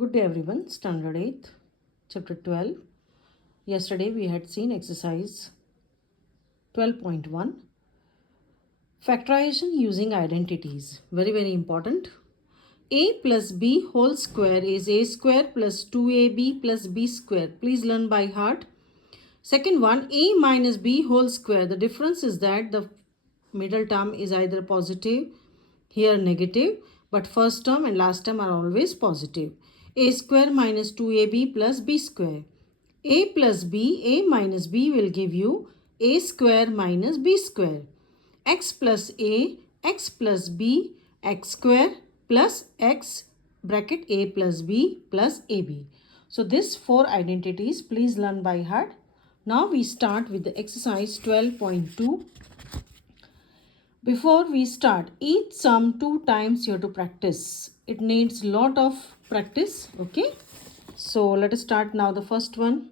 Good day everyone, Standard 8th, Chapter 12. Yesterday we had seen exercise 12.1. Factorization using identities. Very important. A plus B whole square is A square plus 2AB plus B square. Please learn by heart. Second one, A minus B whole square. The difference is that the middle term is either positive, here negative, but first term and last term are always positive. A square minus 2AB plus B square. A plus B, A minus B will give you A square minus B square. X plus A, X plus B, X square plus X bracket A plus B plus AB. So this four identities, please learn by heart. Now we start with the exercise 12.2. Before we start, each sum 2 times you have to practice. It needs lot of practice. Okay. So let us start now the first one.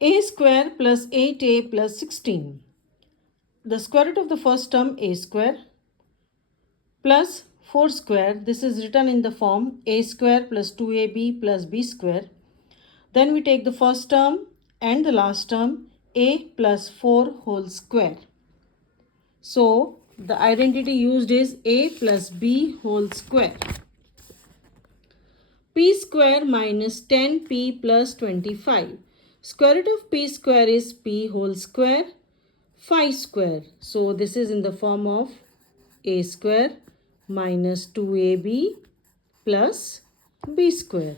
A square plus 8A plus 16. The square root of the first term A square plus 4 square. This is written in the form A square plus 2AB plus B square. Then we take the first term and the last term A plus 4 whole square. So the identity used is A plus B whole square. P square minus 10P plus 25. Square root of P square is P whole square, 5 square. So this is in the form of A square minus 2AB plus B square.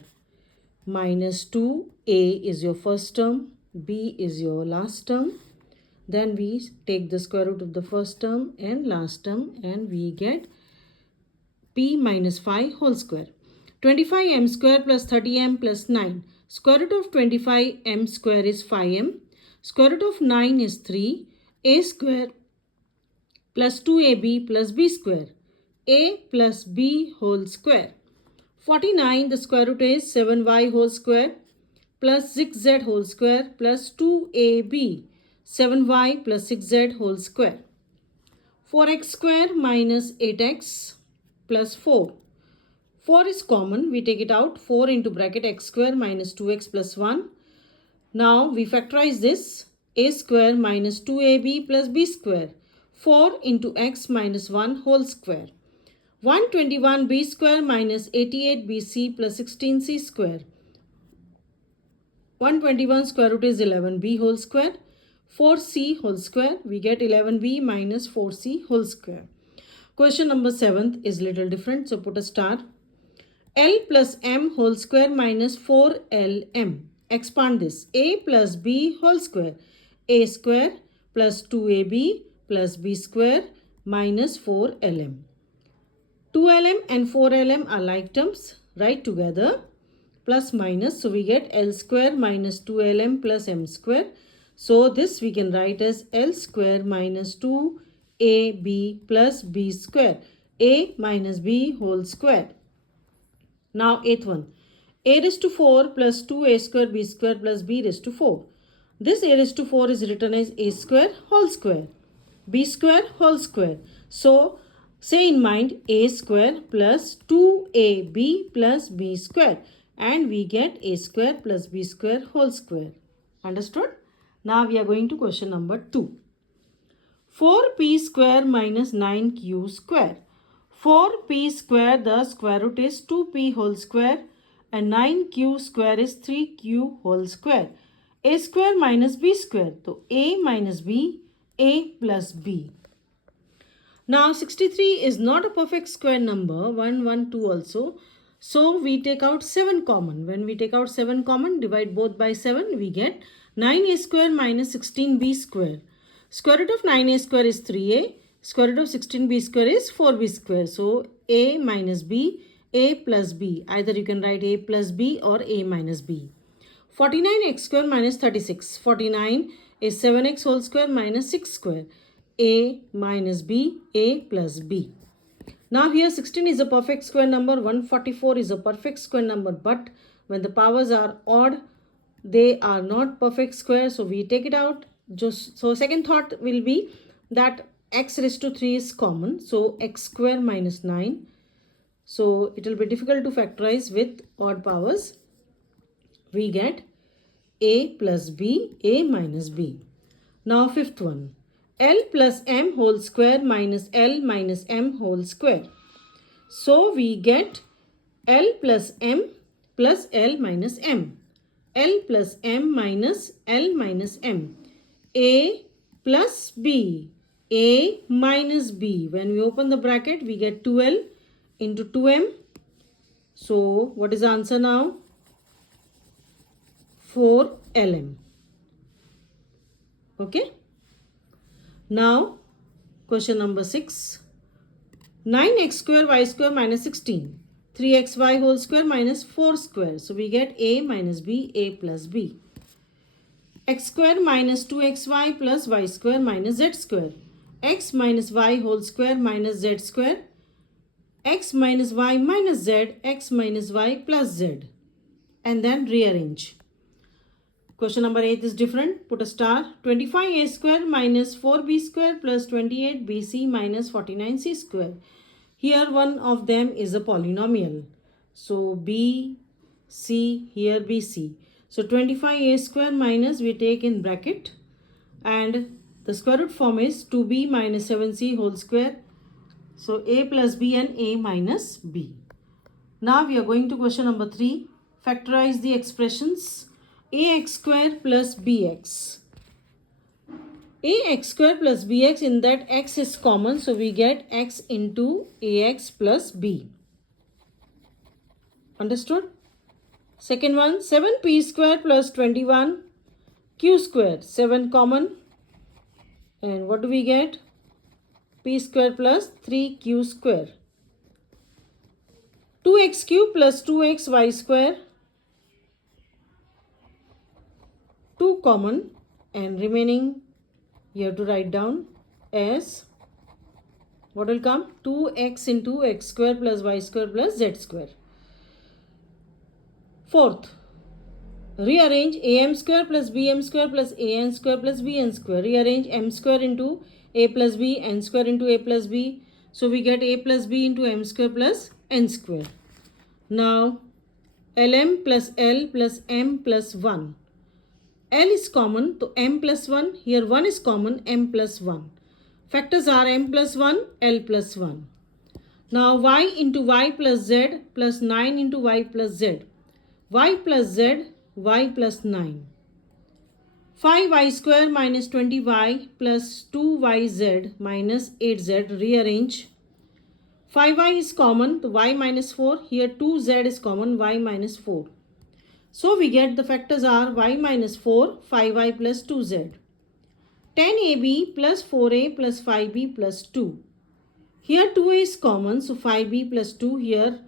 Minus 2A is your first term, B is your last term. Then we take the square root of the first term and last term and we get P minus 5 whole square. 25m square plus 30m plus 9. Square root of 25m square is 5m. Square root of 9 is 3. A square plus 2ab plus b square. A plus b whole square. 49, the square root is 7y whole square plus 6z whole square plus 2ab. 7y plus 6z whole square. 4x square minus 8x plus 4. 4 is common. We take it out. 4 into bracket x square minus 2x plus 1. Now we factorize this. A square minus 2ab plus b square. 4 into x minus 1 whole square. 121b square minus 88bc plus 16c square. 121 square root is 11b whole square. 4c whole square. We get 11b minus 4c whole square. Question number 7th is little different. So put a star. L plus m whole square minus 4lm. Expand this. A plus b whole square. A square plus 2ab plus b square minus 4lm. 2lm and 4lm are like terms. Write together. Plus minus. So we get L square minus 2lm plus m square. So this we can write as L square minus 2ab plus b square. A minus b whole square. Now 8th one. A raised to 4 plus 2a square b square plus b raised to 4. This a raised to 4 is written as a square whole square. B square whole square. So say in mind a square plus 2ab plus b square. And we get a square plus b square whole square. Understood? Now we are going to question number 2. 4p square minus 9q square. 4p square, the square root is 2p whole square and 9q square is 3q whole square. A square minus b square. So a minus b, a plus b. Now 63 is not a perfect square number, 1, 1, 2 also. So we take out 7 common. When we take out 7 common, divide both by 7, we get 9a square minus 16b square. Square root of 9a square is 3a. Square root of 16b square is 4b square. So a minus b, a plus b. Either you can write a plus b or a minus b. 49x square minus 36. 49 is 7x whole square minus 6 square. A minus b, a plus b. Now here 16 is a perfect square number, 144 is a perfect square number, but when the powers are odd, they are not perfect square, so we take it out. So second thought will be that x raised to 3 is common, so x square minus 9 So it will be difficult to factorize with odd powers. We get a plus b, a minus b. Now fifth one, L plus m whole square minus L minus m whole square. So we get L plus m plus L minus m. L plus m minus L minus m. A plus b. A minus b. When we open the bracket, we get 2L into 2m. So what is the answer now? 4LM. Okay. Now question number 6. 9x square y square minus 16. 3xy whole square minus 4 square. So we get a minus b, a plus b. X square minus 2xy plus y square minus z square. X minus y whole square minus z square. X minus y minus z, x minus y plus z. And then rearrange. Question number 8 is different. Put a star. 25a square minus 4b square plus 28bc minus 49c square. Here one of them is a polynomial. So b, c, here bc. So 25a square minus we take in bracket. And the square root form is 2b minus 7c whole square. So a plus b and a minus b. Now we are going to question number 3. Factorize the expressions. Ax square plus bx. Ax square plus bx, in that x is common, so we get x into ax plus b. Understood? Second one, 7p square plus 21q square. 7 common. And what do we get? P square plus 3q square. 2x cube plus 2xy square. 2 common, and remaining you have to write down as what will come? 2x into x square plus y square plus z square. Fourth, rearrange am square plus bm square plus an square plus bn square. Rearrange m square into a plus b, n square into a plus b. So we get a plus b into m square plus n square. Now lm plus l plus m plus 1. L is common, so m plus 1. Here 1 is common, m plus 1. Factors are m plus 1, L plus 1. Now y into y plus z plus 9 into y plus z. Y plus z, y plus 9. 5y square minus 20y plus 2yz minus 8z. Rearrange. 5y is common, so y minus 4. Here 2z is common, y minus 4. So we get the factors are y minus 4, 5y plus 2z. 10ab plus 4a plus 5b plus 2. Here 2a is common, so 5b plus 2. Here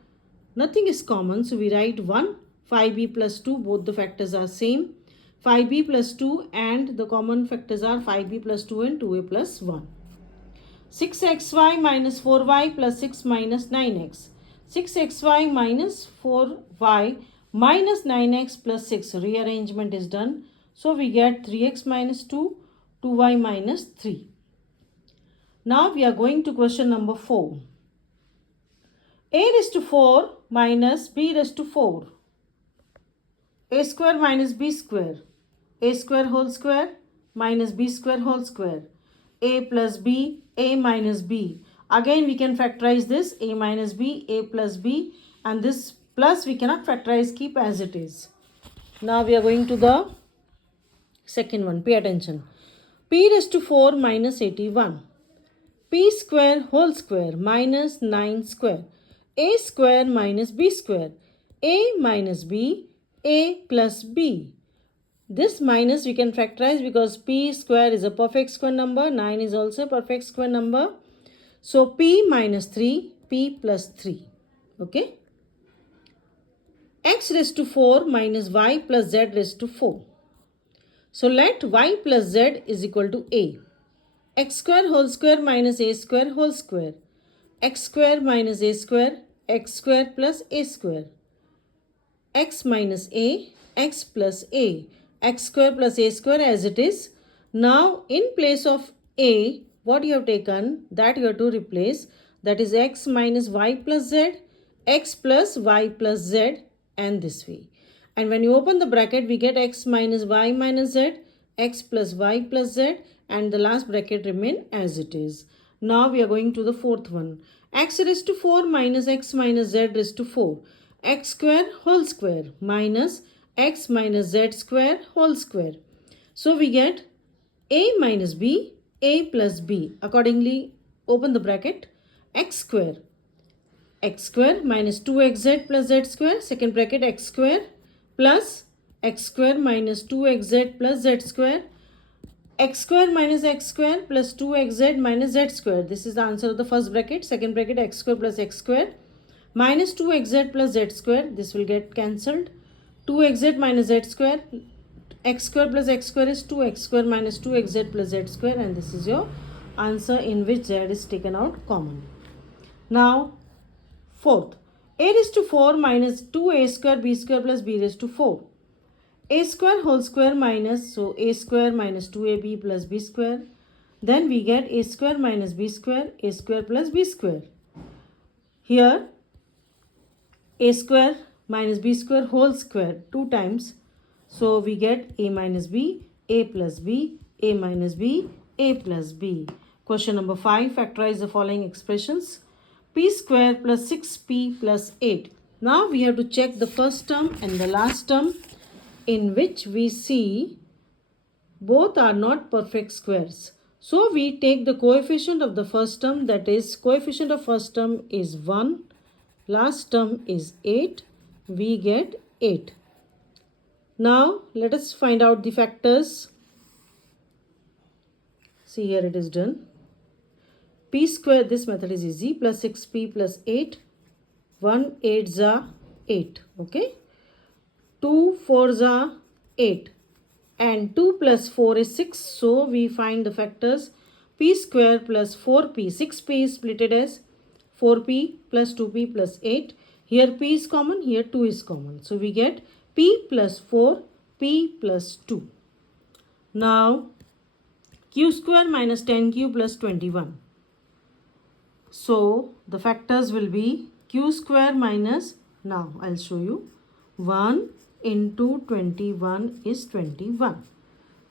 nothing is common, so we write 1. 5b plus 2, both the factors are same. 5b plus 2 and the common factors are 5b plus 2 and 2a plus 1. 6xy minus 4y plus 6 minus 9x. 6xy minus 4y minus 9x plus 6. Rearrangement is done. So we get 3x minus 2, 2y minus 3. Now we are going to question number 4. A raised to 4 minus b raised to 4. A square minus b square. A square whole square minus b square whole square. A plus b, a minus b. Again we can factorize this, a minus b, a plus b, and this plus we cannot factorize, keep as it is. Now we are going to the second one. Pay attention. P raised to 4 minus 81. P square whole square minus 9 square. A square minus b square. A minus b, a plus b. This minus we can factorize because p square is a perfect square number. 9 is also a perfect square number. So p minus 3, p plus 3. Okay. X raised to 4 minus y plus z raised to 4. So let y plus z is equal to a. X square whole square minus a square whole square. X square minus a square, x square plus a square. X minus a, x plus a. X square plus a square as it is. Now in place of a, what you have taken, that you have to replace. That is x minus y plus z. x plus y plus z, and this way. And when you open the bracket, we get x minus y minus z, x plus y plus z, and the last bracket remain as it is. Now we are going to the fourth one. X raised to 4 minus x minus z raised to 4. X square whole square minus x minus z square whole square. So we get a minus b, a plus b. Accordingly, open the bracket. X square minus 2xz plus z square, second bracket x square plus x square minus 2xz plus z square, x square minus x square plus 2xz minus z square. This is the answer of the first bracket. Second bracket, x square plus x square minus 2xz plus z square. This will get cancelled. 2xz minus z square, x square plus x square is 2x square minus 2xz plus z square, and this is your answer in which z is taken out common. Now fourth, a raised to 4 minus 2a square b square plus b raised to 4. A square whole square minus, so a square minus 2ab plus b square. Then we get a square minus b square, a square plus b square. Here a square minus b square whole square 2 times. So we get a minus b, a plus b, a minus b, a plus b. Question number 5, factorize the following expressions. P square plus 6p plus 8. Now we have to check the first term and the last term, in which we see both are not perfect squares. So we take the coefficient of the first term, that is coefficient of first term is 1, last term is 8, we get 8. Now let us find out the factors. See, here it is done. P square, this method is easy, plus 6p plus 8. 1 8s are 8. Okay. 2 4s are 8. And 2 plus 4 is 6. So we find the factors. P square plus 4p. 6p is splitted as 4p plus 2p plus 8. Here p is common, here 2 is common. So we get p plus 4, p plus 2. Now q square minus 10q plus 21. So the factors will be q square minus, now I'll show you, 1 into 21 is 21.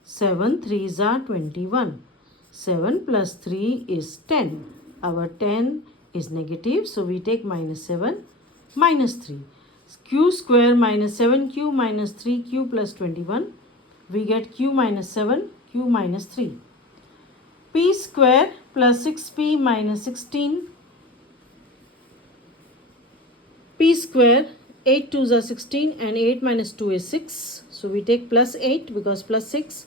7 3s are 21. 7 plus 3 is 10. Our 10 is negative, so we take minus 7 minus 3. Q square minus 7q minus 3q plus 21. We get q minus 7, q minus 3. P square plus 6p minus 16. P square, 8 2s are 16 and 8 minus 2 is 6. So we take plus 8 because plus 6.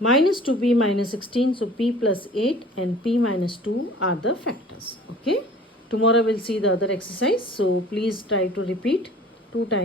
Minus 2p minus 16. So p plus 8 and p minus 2 are the factors. Okay. Tomorrow we'll see the other exercise. So please try to repeat 2 times.